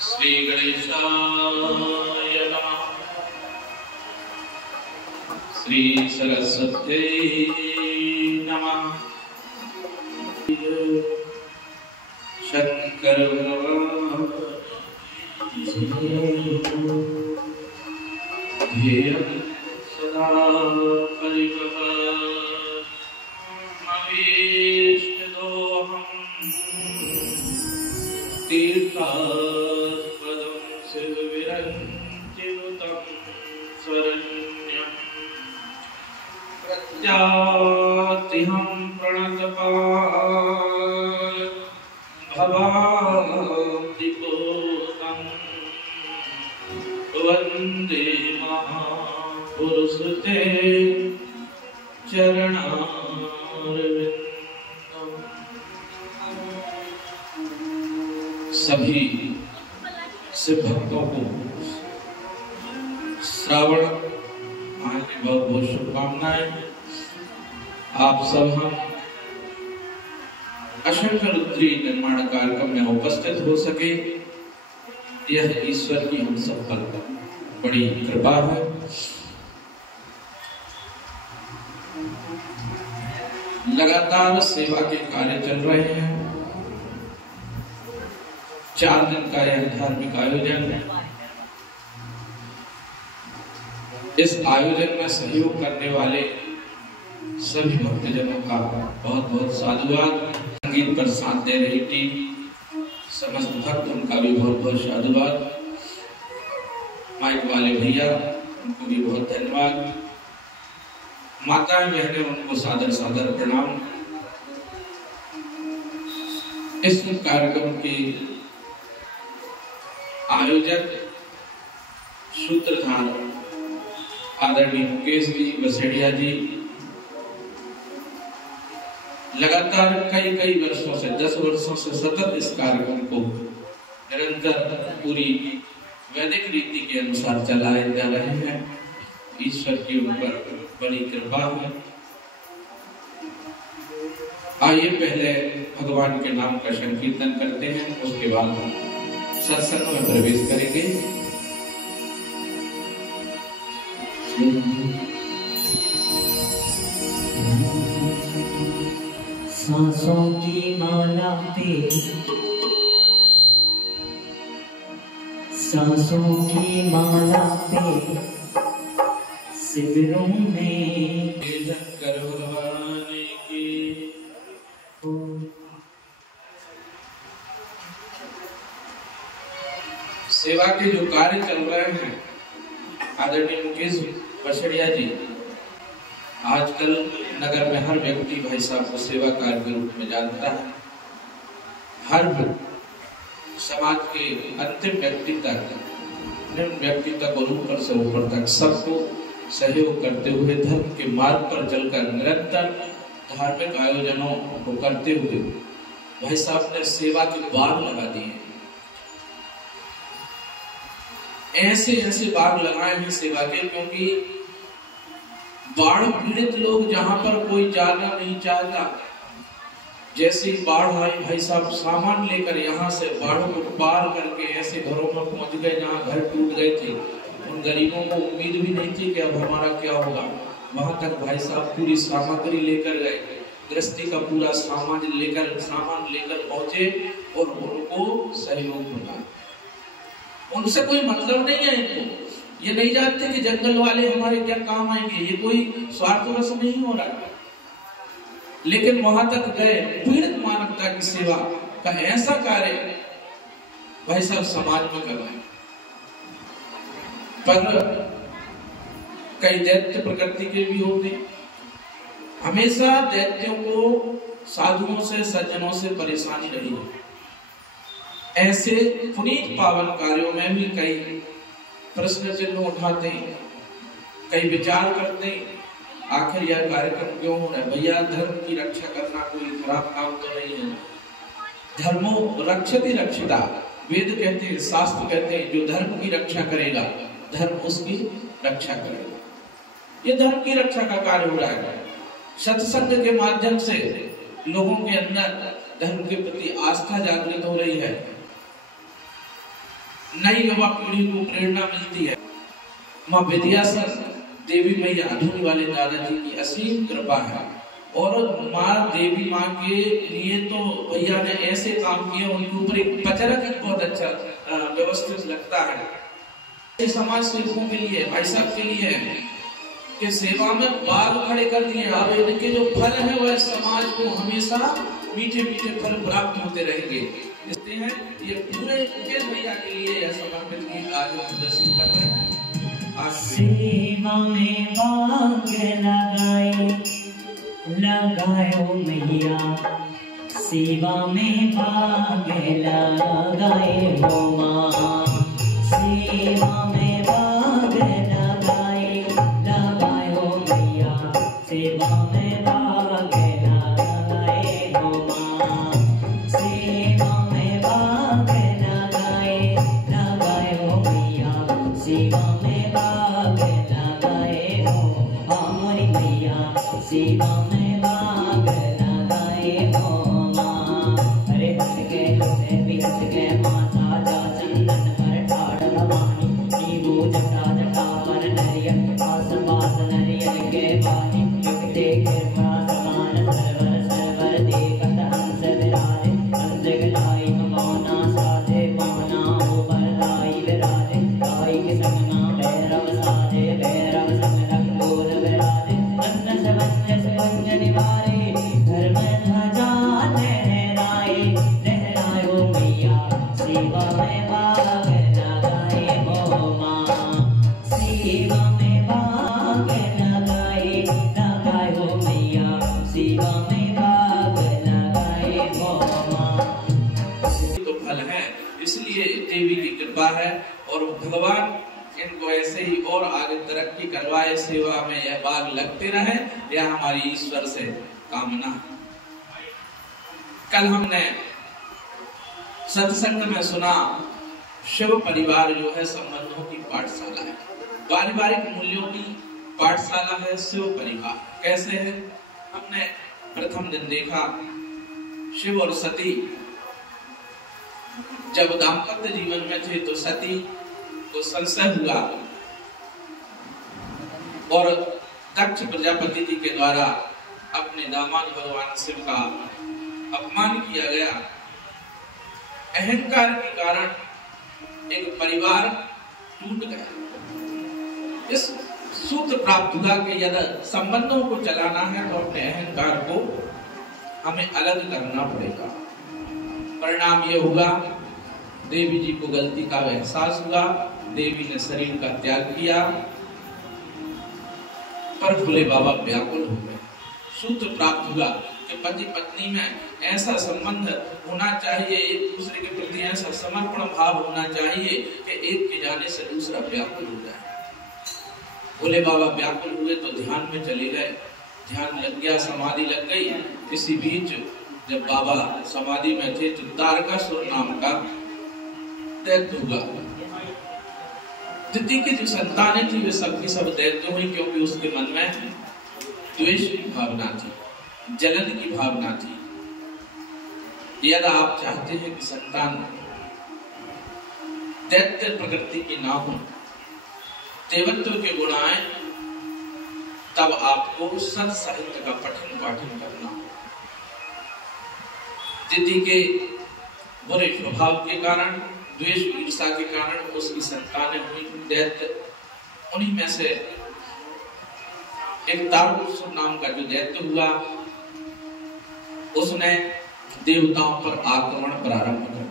श्री गणेशाय नमः। श्री सरस्वत्यै नमः। शंकर भगवान ध्येयं सदा परिभवमभीष्टदोहम् तीर्थास्पदं शिवविरञ्चिनुतं शरण्यं प्रत्यातिहं प्रणतपाल भवाब्धिपूतं वन्दे महापुरुषते चरणारविन्दम्। सभी शिव भक्तों को श्रावण माह की बहुत बहुत शुभकामनाएं। आप सब हम अशंकर रुद्री निर्माण कार्यक्रम में उपस्थित हो सके, यह ईश्वर की हम सब पर बड़ी कृपा है। लगातार सेवा के कार्य चल रहे हैं। 4 दिन का यह धार्मिक आयोजन है। इस आयोजन में सहयोग करने वाले सभी भक्तजनों का बहुत बहुत साधुवाद। संगीत पर साथ दे रही टीम, समस्त भक्त, उनका भी बहुत बहुत साधुवाद। माइक वाले भैया, उनको भी बहुत धन्यवाद। माताएं बहनें, उनको सादर सादर प्रणाम। इस कार्यक्रम के आयोजक सूत्रधार आदरणीय मुकेश जी बसेड़िया जी लगातार कई वर्षों से 10 वर्षों से सतत इस कार्यक्रम को निरंतर पूरी वैदिक रीति के अनुसार चलाए जा रहे हैं। ईश्वर की ऊपर बड़ी कृपा है। आइए पहले भगवान के नाम का संकीर्तन करते हैं, उसके बाद सत्संग में प्रवेश करेंगे। सांसों की माला पे, सांसों की माला पे शिविरों में शंकर भगवान की। सेवा के जो कार्य चल रहे हैं, आदरणीय मुकेश बसेड़िया जी, आजकल नगर में हर व्यक्ति भाई साहब को सेवा कार्य के रूप में जानता है। हर समाज के अंतिम व्यक्ति तक, निम्न व्यक्ति तक और ऊपर से ऊपर तक सबको सहयोग करते हुए धर्म के मार्ग पर चलकर निरंतर धार्मिक आयोजनों को करते हुए भाई साहब ने सेवा के बाग लगा दिए। ऐसे बाग लगाए हैं सेवा के, क्योंकि बाढ़ पीड़ित लोग जहां पर कोई जाना नहीं चाहता, जैसे ही बाढ़ आई भाई साहब सामान लेकर यहाँ से बाढ़ों को पार करके ऐसे घरों में पहुंच गए जहाँ घर टूट गए थे। उन गरीबों को उम्मीद भी नहीं थी कि अब हमारा क्या होगा। वहां तक भाई साहब पूरी सामग्री लेकर गए, गृहस्थी का पूरा सामान लेकर पहुंचे और उनको सहयोग मिला। उनसे कोई मतलब नहीं है इनको, ये नहीं जानते कि जंगल वाले हमारे क्या काम आएंगे। ये कोई स्वार्थवश नहीं हो रहा है, लेकिन वहां तक गए। पीड़ित मानवता की सेवा का ऐसा कार्य भाई साहब समाज में कर रहे हैं। पर कई दैत्य प्रकृति के भी होते हैं। हमेशा दैत्यों को साधुओं से, सज्जनों से परेशानी रही है। ऐसे पुनीत पावन कार्यों में भी कई प्रश्न चिन्ह उठाते हैं, कई विचार करते हैं, आखिर यह कार्यक्रम क्यों हो रहा है। भैया, धर्म की रक्षा करना कोई खराब काम तो नहीं है। धर्मो रक्षति रक्षिता, वेद कहते हैं, शास्त्र कहते हैं, जो धर्म की रक्षा करेगा धर्म उसकी रक्षा करेगा। ये धर्म की रक्षा का कार्य हो रहा है। सत्संग के माध्यम से लोगों के अंदर धर्म के प्रति आस्था जागृत हो रही है। नई युवा पीढ़ी को प्रेरणा मिलती है। माँ विद्यासर देवी मैया अधूरी वाले दादाजी की असीम कृपा है। और माँ देवी माँ के लिए तो भैया ने ऐसे काम किए, उनके ऊपर एक पचरक बहुत अच्छा व्यवस्थित लगता है। समाज सेवकों के लिए, भाई साहब के लिए कि सेवा में बाग खड़े कर दिए। अब इनके जो फल है वह समाज को हमेशा मीठे मीठे फल प्राप्त होते रहेंगे। इसलिए हैं ये पूरे मुकेश भैया के लिए यह समर्पित गीत आज हम प्रदर्शन कर रहे हैं। सेवा में बाग लगाओ मैया, सेवा में बाग लगाए हो माँ, सेवा में बाग लगाए हो मैया, सेवा में बाग लगाए हो माँ, सेवा में बाग लगाए हो मैया, सेवा में बाग लगाए हो हमारी मैया, सेवा में बाग लगाए हो माँ। अरे हंस के लोटे भी हंस के माता जा चंदन पर ठाड़ भवानी, नींबू जटा जटा पर नरियल, आस पास नरियल के पानी, युक्ते कृपा समान सरवर सरवर देखत हंस विराजे, हंस गलाई मौना साधे मौना ऊपर लाई विराजे, लाई के संग माँ भैरव साधे, भैरव संग लखोल विराजे, वन्य निवारे धर्म ध्वजा लहराए, लहराए हो मैया, सेवा में बाग लगाए हो माँ, सेवा में बाग लगाए हो मैया, सेवा में बाग लगाए हो माँ। तो फल है, इसलिए देवी की कृपा है और भगवान इनको ऐसे ही और आगे तरक्की करवाए, सेवा में यह बाग लगते रहे, यह हमारी ईश्वर से कामना। कल हमने सत्संग में सुना शिव परिवार जो है संबंधों की पाठशाला है, पारिवारिक मूल्यों की पाठशाला है शिव परिवार। कैसे है? हमने प्रथम दिन देखा शिव और सती जब दाम्पत्य जीवन में थे तो सती को संशय हुआ और दक्ष प्रजापति जी के द्वारा अपने दामाद भगवान शिव का अपमान किया गया। अहंकार के कारण एक परिवार टूट गया। इस सूत्र प्राप्त हुआ कि यदि संबंधों को चलाना है तो अपने अहंकार को हमें अलग करना पड़ेगा। परिणाम यह हुआ, देवी जी को गलती का एहसास हुआ, देवी ने शरीर का त्याग किया, पर भोले बाबा व्याकुल हो गए। सूत्र प्राप्त हुआ कि पति पत्नी में ऐसा संबंध होना चाहिए, एक दूसरे के प्रति ऐसा समर्पण भाव होना चाहिए कि एक के जाने से दूसरा व्याकुल हो जाए। भोले बाबा व्याकुल हुए तो ध्यान में चले गए, ध्यान लग गया, समाधि लग गई। इसी बीच जब बाबा समाधि में थे तो तारकासुर नाम का दैत्य हुआ। दिति की जो संतानें थी वे सब की सब दैत्य हुई, क्योंकि उसके मन में द्वेष की भावना थी, जलन की भावना थी। यदि आप चाहते हैं कि संतान दैत्य प्रकृति की ना हो, देवत्व के गुण आए, तब आपको सत साहित्य का पठन पाठन करना हो। दिति के बुरे स्वभाव के कारण, द्वेष ईर्षा के कारण उसकी संतानें हुई दैत्य। उन्हीं में से एक तारकासुर नाम का जो दैत्य हुआ, उसने देवताओं पर आक्रमण प्रारंभ कर